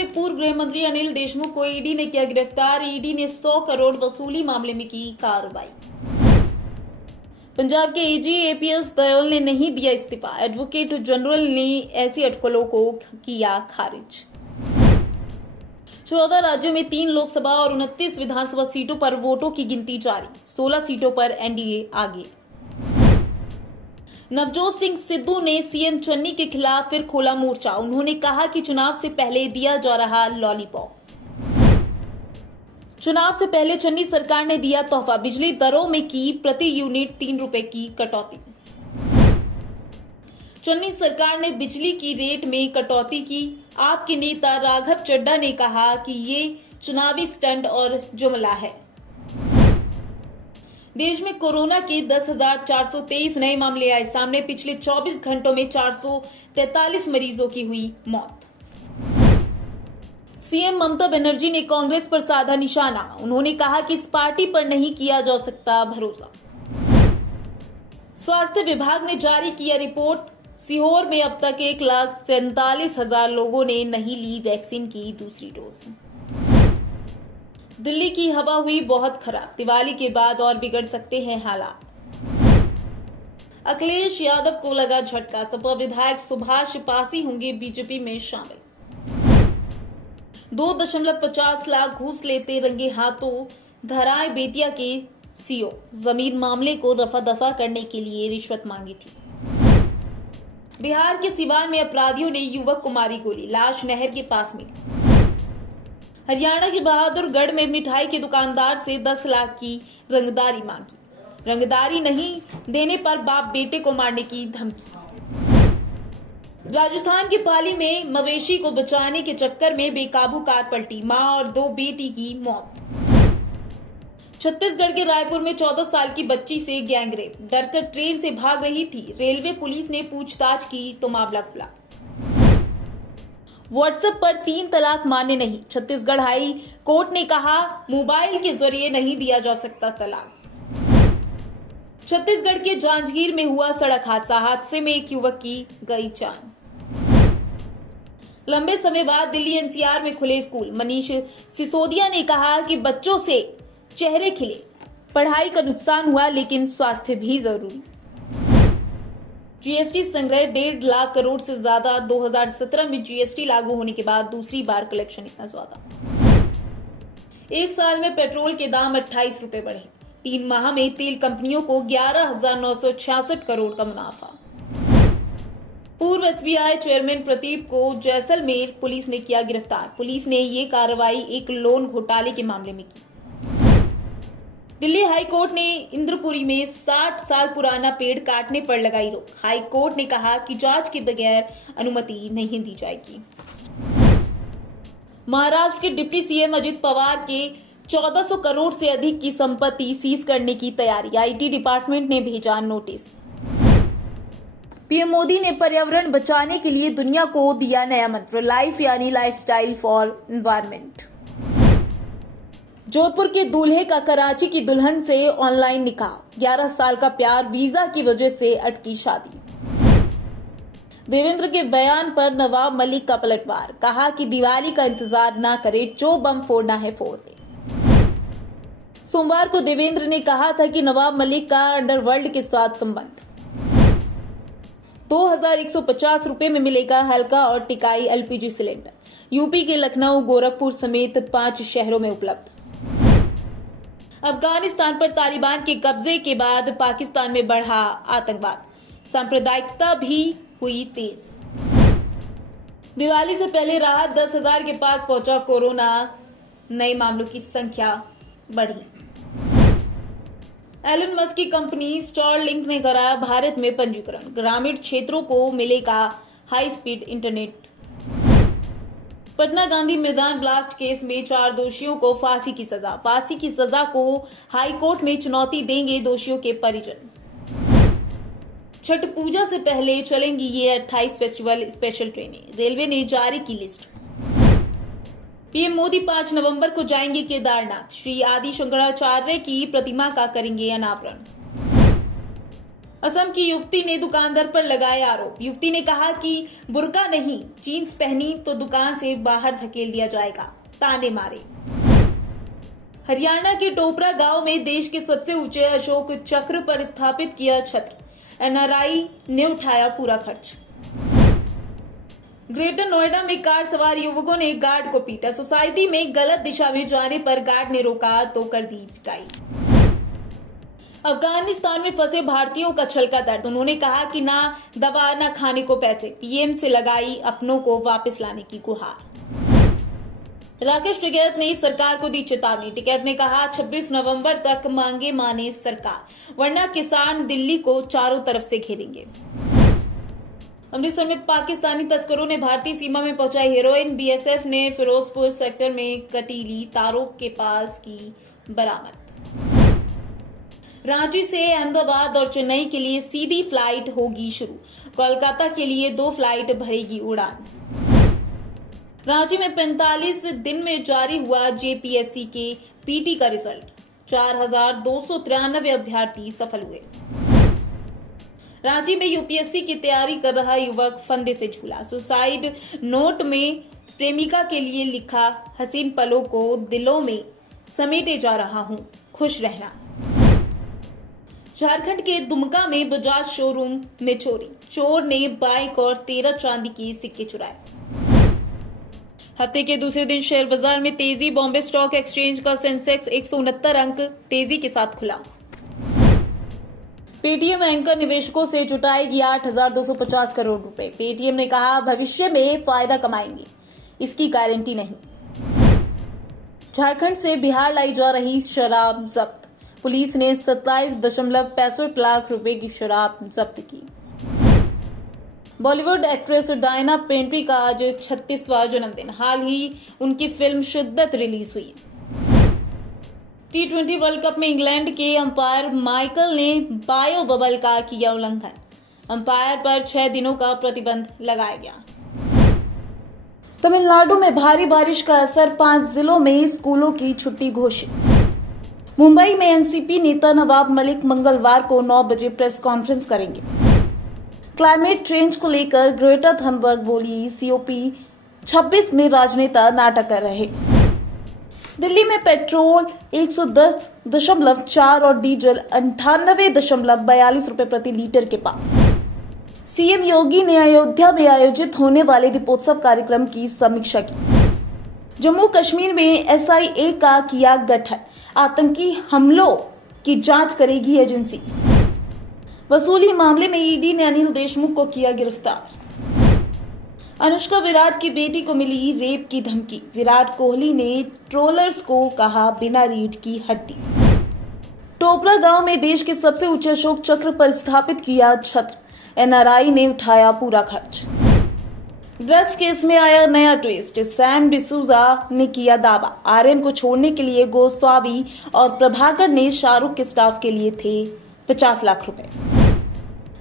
के पूर्व गृह मंत्री अनिल देशमुख को ईडी ने किया गिरफ्तार। ईडी ने 100 करोड़ वसूली मामले में की कार्रवाई। पंजाब के एजी एपीएस दयाल ने नहीं दिया इस्तीफा। एडवोकेट जनरल ने ऐसी अटकलों को किया खारिज। 14 राज्यों में 3 लोकसभा और 29 विधानसभा सीटों पर वोटों की गिनती जारी। 16 सीटों पर एनडीए आगे। नवजोत सिंह सिद्धू ने सीएम चन्नी के खिलाफ फिर खोला मोर्चा। उन्होंने कहा कि चुनाव से पहले दिया जा रहा लॉलीपॉप। चुनाव से पहले चन्नी सरकार ने दिया तोहफा। बिजली दरों में की प्रति यूनिट 3 रुपए की कटौती। चन्नी सरकार ने बिजली की रेट में कटौती की। आप के नेता राघव चड्ढा ने कहा कि ये चुनावी स्टंट और जुमला है। देश में कोरोना के 10,423 नए मामले आए सामने। पिछले 24 घंटों में 443 मरीजों की हुई मौत। सीएम ममता बनर्जी ने कांग्रेस पर साधा निशाना। उन्होंने कहा कि इस पार्टी पर नहीं किया जा सकता भरोसा। स्वास्थ्य विभाग ने जारी किया रिपोर्ट। सीहोर में अब तक 1,47,000 लोगों ने नहीं ली वैक्सीन की दूसरी डोज। दिल्ली की हवा हुई बहुत खराब। दिवाली के बाद और बिगड़ सकते हैं हालात। अखिलेश यादव को लगा झटका। सपा विधायक सुभाष पासी होंगे बीजेपी में शामिल। 2.50 लाख घूस लेते रंगे हाथों धराए बेतिया के सीओ। जमीन मामले को रफा दफा करने के लिए रिश्वत मांगी थी। बिहार के सिवान में अपराधियों ने युवक को मारी गोली। लाश नहर के पास मिली। हरियाणा के बहादुरगढ़ में मिठाई के दुकानदार से 10 लाख की रंगदारी मांगी। रंगदारी नहीं देने पर बाप बेटे को मारने की धमकी। राजस्थान के पाली में मवेशी को बचाने के चक्कर में बेकाबू कार पलटी। मां और 2 बेटी की मौत। छत्तीसगढ़ के रायपुर में 14 साल की बच्ची से गैंगरेप। डरकर ट्रेन से भाग रही थी। रेलवे पुलिस ने पूछताछ की तो मामला खुला। व्हाट्सएप पर 3 तलाक मान्य नहीं। छत्तीसगढ़ हाई कोर्ट ने कहा मोबाइल के जरिए नहीं दिया जा सकता तलाक। छत्तीसगढ़ के जांजगीर में हुआ सड़क हादसा। हादसे में एक युवक की गई जान। लंबे समय बाद दिल्ली एनसीआर में खुले स्कूल। मनीष सिसोदिया ने कहा कि बच्चों से चेहरे खिले। पढ़ाई का नुकसान हुआ लेकिन स्वास्थ्य भी जरूरी। जीएसटी संग्रह 1.5 लाख करोड़ से ज्यादा। 2017 में जीएसटी लागू होने के बाद दूसरी बार कलेक्शन इतना ज्यादा। एक साल में पेट्रोल के दाम 28 रुपए बढ़े। 3 माह में तेल कंपनियों को 11,966 करोड़ का मुनाफा। पूर्व एसबीआई चेयरमैन प्रदीप को जैसलमेर पुलिस ने किया गिरफ्तार। पुलिस ने ये कार्रवाई एक लोन घोटाले के मामले में की। दिल्ली हाई कोर्ट ने इंद्रपुरी में 60 साल पुराना पेड़ काटने पर लगाई रोक। हाई कोर्ट ने कहा कि जांच के बगैर अनुमति नहीं दी जाएगी। महाराष्ट्र के डिप्टी सीएम अजित पवार के 1400 करोड़ से अधिक की संपत्ति सीज करने की तैयारी। आईटी डिपार्टमेंट ने भेजा नोटिस। पीएम मोदी ने पर्यावरण बचाने के लिए दुनिया को दिया नया मंत्र। लाइफ यानी लाइफस्टाइल फॉर एनवायरमेंट। जोधपुर के दूल्हे का कराची की दुल्हन से ऑनलाइन निकाह। 11 साल का प्यार, वीजा की वजह से अटकी शादी। देवेंद्र के बयान पर नवाब मलिक का पलटवार। कहा कि दिवाली का इंतजार ना करे, जो बम फोड़ना है फोड़ दे। सोमवार को देवेंद्र ने कहा था कि नवाब मलिक का अंडरवर्ल्ड के साथ संबंध। 2,150 रुपए में मिलेगा हल्का और टिकाई एलपीजी सिलेंडर। यूपी के लखनऊ, गोरखपुर समेत 5 शहरों में उपलब्ध। अफगानिस्तान पर तालिबान के कब्जे के बाद पाकिस्तान में बढ़ा आतंकवाद। सांप्रदायिकता भी हुई तेज। दिवाली से पहले राहत। 10,000 के पास पहुंचा कोरोना। नए मामलों की संख्या बढ़ी। एलन मस्क की कंपनी स्टारलिंक ने कराया भारत में पंजीकरण। ग्रामीण क्षेत्रों को मिलेगा high speed internet. Patna Gandhi मैदान ब्लास्ट केस में 4 दोषियों को फांसी की सजा। फांसी की सजा को हाई कोर्ट में चुनौती देंगे दोषियों के परिजन। छठ पूजा से पहले चलेंगी ये 28 फेस्टिवल स्पेशल ट्रेनें। रेलवे ने जारी की लिस्ट। पीएम मोदी 5 नवंबर को जाएंगे केदारनाथ। श्री आदि शंकराचार्य की प्रतिमा का करेंगे अनावरण। असम की युवती ने दुकानदार पर लगाए आरोप। युवती ने कहा कि बुर्का नहीं, जीन्स पहनी तो दुकान से बाहर धकेल दिया जाएगा, ताने मारे। हरियाणा के टोपरा गांव में देश के सबसे ऊंचे अशोक चक्र पर स्थापित किया छत्र, एनआरआई ने उठाया पूरा खर्च। ग्रेटर नोएडा में कार सवार युवकों ने गार्ड को पीटा। सोसाइटी में गलत दिशा में जाने पर गार्ड ने रोका तो कर दी पिटाई। अफगानिस्तान में फंसे भारतीयों का छलका दर्द। उन्होंने कहा कि ना दवा ना खाने को पैसे, पीएम से लगाई अपनों को वापस लाने की गुहार। राकेश टिकैत ने सरकार को दी चेतावनी। टिकैत ने कहा 26 नवंबर तक मांगे माने सरकार, वरना किसान दिल्ली को चारों तरफ से घेरेंगे। अमृतसर में पाकिस्तानी तस्करों ने भारतीय सीमा में पहुंचाई हेरोइन। बीएसएफ ने फिरोजपुर सेक्टर में कटीली तारों के पास की बरामद। रांची से अहमदाबाद और चेन्नई के लिए सीधी फ्लाइट होगी शुरू। कोलकाता के लिए 2 फ्लाइट भरेगी उड़ान। रांची में 45 दिन में जारी हुआ जेपीएससी के पीटी का रिजल्ट। 4293 अभ्यर्थी सफल हुए। रांची में यूपीएससी की तैयारी कर रहा युवक फंदे से झूला। सुसाइड नोट में प्रेमिका के लिए लिखा, हसीन पलों को दिलों में समेटे जा रहा हूं, खुश रहना। झारखंड के दुमका में बजाज शोरूम में चोरी। चोर ने बाइक और 13 चांदी के सिक्के चुराए। हफ्ते के दूसरे दिन शेयर बाजार में तेजी। बॉम्बे स्टॉक एक्सचेंज का सेंसेक्स 169 अंक तेजी के साथ खुला। पेटीएम एंकर निवेशकों से जुटाएगी 8,250 करोड़ रुपए। पेटीएम ने कहा भविष्य में फायदा कमाएंगे, इसकी गारंटी नहीं। झारखंड से बिहार लाई जा रही शराब जब्त। पुलिस ने 27.65 लाख रुपए की शराब जब्त की। बॉलीवुड एक्ट्रेस डायना पेंट्री का आज 36वां जन्मदिन। हाल ही उनकी फिल्म शिद्दत रिलीज हुई। T20 वर्ल्ड कप में इंग्लैंड के अंपायर माइकल ने बायो बबल का किया उल्लंघन। अंपायर पर 6 दिनों का प्रतिबंध लगाया गया। तमिलनाडु में भारी बारिश का असर, 5 जिलों में स्कूलों की छुट्टी घोषित। मुंबई में एनसीपी नेता नवाब मलिक मंगलवार को 9 बजे प्रेस कॉन्फ्रेंस करेंगे। क्लाइमेट चेंज को लेकर ग्रेटा थनबर्ग बोली, सीओपी 26 में राजनेता नाटक कर रहे। दिल्ली में पेट्रोल 110.4 और डीजल 98.42 रुपए प्रति लीटर के पास। सीएम योगी ने अयोध्या में आयोजित होने वाले दीपोत्सव कार्यक्रम की समीक्षा की। जम्मू कश्मीर में एसआईए का किया गठन। आतंकी हमलों की जांच करेगी एजेंसी। वसूली मामले में ईडी ने अनिल देशमुख को किया गिरफ्तार। अनुष्का विराट की बेटी को मिली रेप की धमकी। विराट कोहली ने ट्रोलर्स को कहा बिना रीढ़ की हड्डी। टोपरा गांव में देश के सबसे ऊंचे अशोक चक्र पर स्थापित किया छत्र। एनआरआई ने उठाया पूरा खर्च। ड्रग्स केस में आया नया ट्विस्ट। सैम डिसूजा ने किया दावा। आर्यन को छोड़ने के लिए गोस्वामी और प्रभाकर ने शाहरुख के स्टाफ के लिए थे 50 लाख रुपए।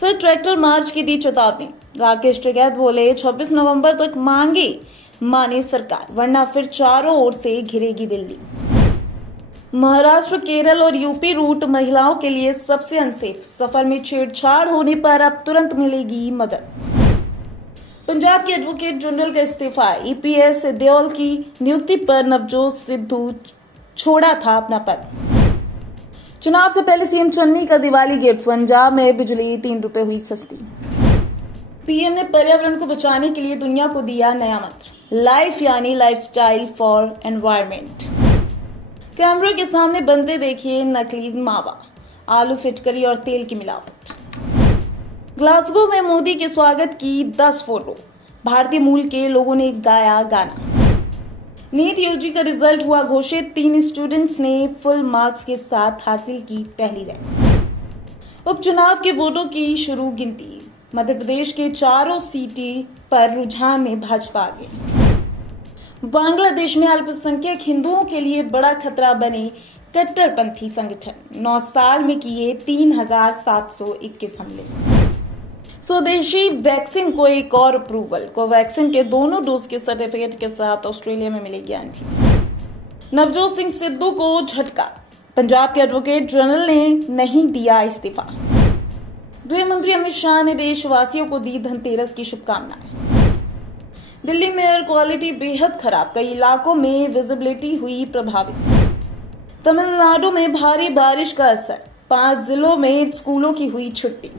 फिर ट्रैक्टर मार्च की दी चेतावनी। राकेश टिकैत बोले 26 नवंबर तक मांगे माने सरकार, वरना फिर चारों ओर से घिरेगी दिल्ली। महाराष्ट्र, केरल और यूपी रूट महिलाओं के लिए सबसे अनसेफ। सफर में छेड़छाड़ होने पर अब तुरंत मिलेगी मदद। पंजाब के एडवोकेट जनरल का इस्तीफा। ईपीएस देओल की नियुक्ति पर नवजोत सिद्धू छोड़ा था अपना पद। चुनाव से पहले सीएम चन्नी का दिवाली गिफ्ट। पंजाब में बिजली 3 रुपए हुई सस्ती। पीएम ने पर्यावरण को बचाने के लिए दुनिया को दिया नया मंत्र, लाइफ यानी लाइफस्टाइल फॉर एनवायरनमेंट। कैमरे के सामने बनते देखिए नकली मावा, आलू फिटकरी और तेल की मिलावट। ग्लासगो में मोदी के स्वागत की 10 फोटो। भारतीय मूल के लोगों ने गाया गाना। नीट यूजी का रिजल्ट हुआ घोषित। 3 स्टूडेंट्स ने फुल मार्क्स के साथ हासिल की पहली रैंक। उपचुनाव के वोटों की शुरू गिनती। मध्य प्रदेश के चारों सीटें पर रुझान में भाजपा आगे। बांग्लादेश में अल्पसंख्यक हिंदुओं के लिए बड़ा खतरा बने कट्टरपंथी संगठन। 9 साल में किए 3,721 हमले। स्वदेशी वैक्सीन को एक और अप्रूवल। कोवैक्सीन के दोनों डोज के सर्टिफिकेट के साथ ऑस्ट्रेलिया में मिलेगी एंट्री। नवजोत सिंह सिद्धू को झटका। पंजाब के एडवोकेट जनरल ने नहीं दिया इस्तीफा। गृह मंत्री अमित शाह ने देशवासियों को दी धनतेरस की शुभकामनाएं। दिल्ली में एयर क्वालिटी बेहद खराब, कई इलाकों में विजिबिलिटी हुई प्रभावित। तमिलनाडु में भारी बारिश का असर, 5 जिलों में स्कूलों की हुई छुट्टी।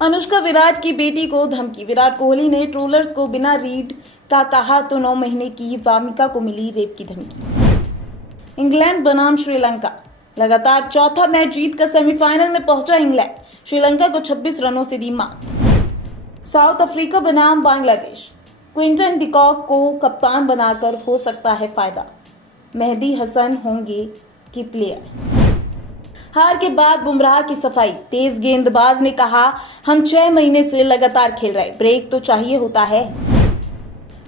अनुष्का विराट की बेटी को धमकी, विराट कोहली ने ट्रोलर्स को बिना रीड का कहा तो 9 महीने की वामिका को मिली रेप की धमकी। इंग्लैंड बनाम श्रीलंका, लगातार चौथा मैच जीतकर सेमीफाइनल में पहुंचा इंग्लैंड, श्रीलंका को 26 रनों से दी मात। साउथ अफ्रीका बनाम बांग्लादेश, क्विंटन डिकॉक को कप्तान बनाकर हो सकता है फायदा, मेहदी हसन होंगे की प्लेयर। हार के बाद बुमराह की सफाई, तेज गेंदबाज ने कहा हम 6 महीने से लगातार खेल रहे, ब्रेक तो चाहिए होता है।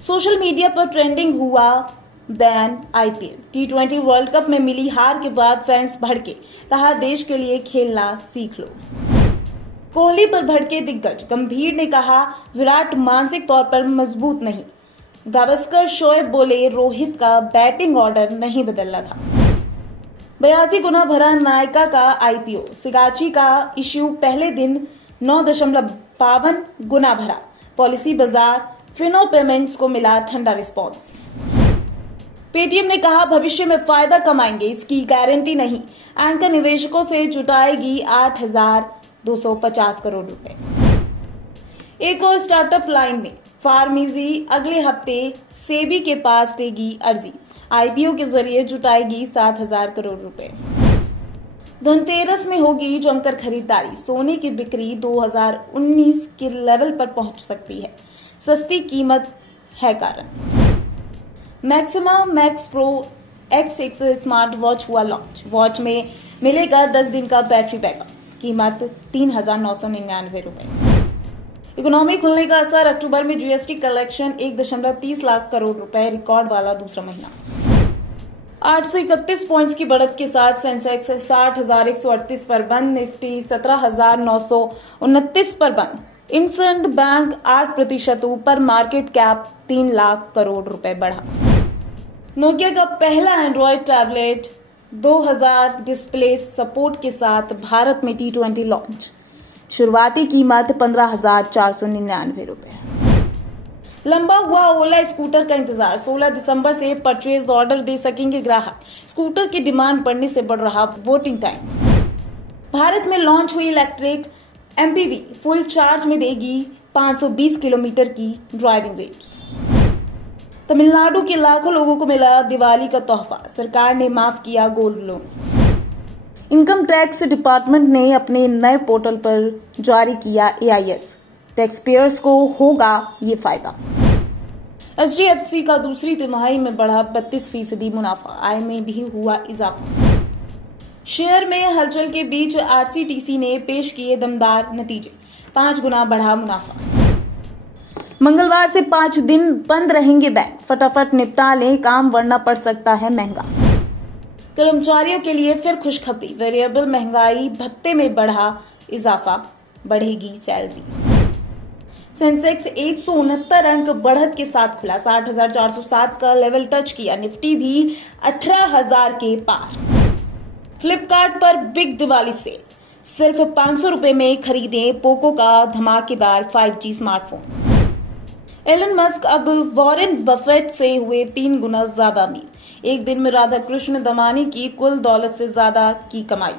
सोशल मीडिया पर ट्रेंडिंग हुआ ban IPL, T20 world cup में मिली हार के बाद फैंस भड़के, कहा देश के लिए खेलना सीख लो। कोहली पर भड़के दिग्गज, गंभीर ने कहा विराट मानसिक तौर पर मजबूत नहीं। गावस्कर शोएब बोले रोहित का बैटिंग ऑर्डर नहीं बदलना था। 82 गुना भरा नायका का आईपीओ, सिगाची का इश्यू पहले दिन 9.52 गुना भरा, पॉलिसी बाजार फिनो पेमेंट्स को मिला ठंडा रिस्पॉन्स। पेटीएम ने कहा भविष्य में फायदा कमाएंगे, इसकी गारंटी नहीं, एंकर निवेशकों से जुटाएगी 8,250 करोड़ रुपए। एक और स्टार्टअप लाइन में, फार्मीजी अगले हफ्ते सेबी के पास देगी अर्जी, आईपीओ के जरिए जुटाएगी 7,000 करोड़ रुपए। धनतेरस में होगी जमकर खरीदारी, सोने की बिक्री 2019 के लेवल पर पहुंच सकती है, सस्ती कीमत है कारण। Maxima max pro X6 smart watch हुआ लॉन्च, वॉच में मिलेगा 10 दिन का बैटरी बैकअप, कीमत 3,999 रुपए। इकोनॉमी खुलने का असर, अक्टूबर में जीएसटी कलेक्शन 1.30 लाख करोड़ रुपए, रिकॉर्ड वाला दूसरा महीना। 831 पॉइंट्स की बढ़त के साथ सेंसेक्स 60,138 पर बंद, निफ्टी 17,929 पर बंद। इंडसइंड बैंक 8% ऊपर, मार्केट कैप 3 लाख करोड़ रुपए बढ़ा। नोकिया का पहला एंड्रॉयड टैबलेट 2000 डिस्प्ले सपोर्ट के साथ भारत में T20 लॉन्च, शुरुआती कीमत 15,499 रुपए। लंबा हुआ ओला स्कूटर का इंतजार, 16 दिसंबर से परचेज ऑर्डर दे सकेंगे ग्राहक, स्कूटर की डिमांड बढ़ने से बढ़ रहा वोटिंग टाइम। भारत में लॉन्च हुई इलेक्ट्रिक MPV फुल चार्ज में देगी 520 किलोमीटर की ड्राइविंग रेंज। तमिलनाडु के लाखों लोगों को मिला दिवाली का तोहफा, सरकार ने माफ किया gold loan. Income tax department ने अपने नए पोर्टल पर जारी किया AIS, टैक्स पेयर्स को होगा ये फायदा। HDFC का दूसरी तिमाही में बढ़ा 32% मुनाफा, आय में भी हुआ इजाफा। शेयर में हलचल के बीच RCTC ने पेश किए दमदार नतीजे, 5 गुना बढ़ा मुनाफा। मंगलवार से 5 दिन बंद रहेंगे बैंक, फटाफट निपटा लें काम वरना पड़ सकता है महंगा। कर्मचारियों के लिए फिर खुशखबरी, वेरिएबल महंगाई भत्ते में बढ़ा इजाफा, बढ़ेगी सैलरी। सेंसेक्स 169 अंक बढ़त के साथ खुला, 60,407 का लेवल टच किया, निफ्टी भी 18,000 के पार। फ्लिपकार्ट पर बिग दिवाली सेल, सिर्फ 500 रुपए में खरीदें पोको का धमाकेदार 5G स्मार्टफोन। एलन मस्क अब वॉरेन बफेट से हुए 3 गुना ज्यादा अमीर, एक दिन में राधाकृष्ण दमानी की कुल दौलत से ज्यादा की कमाई।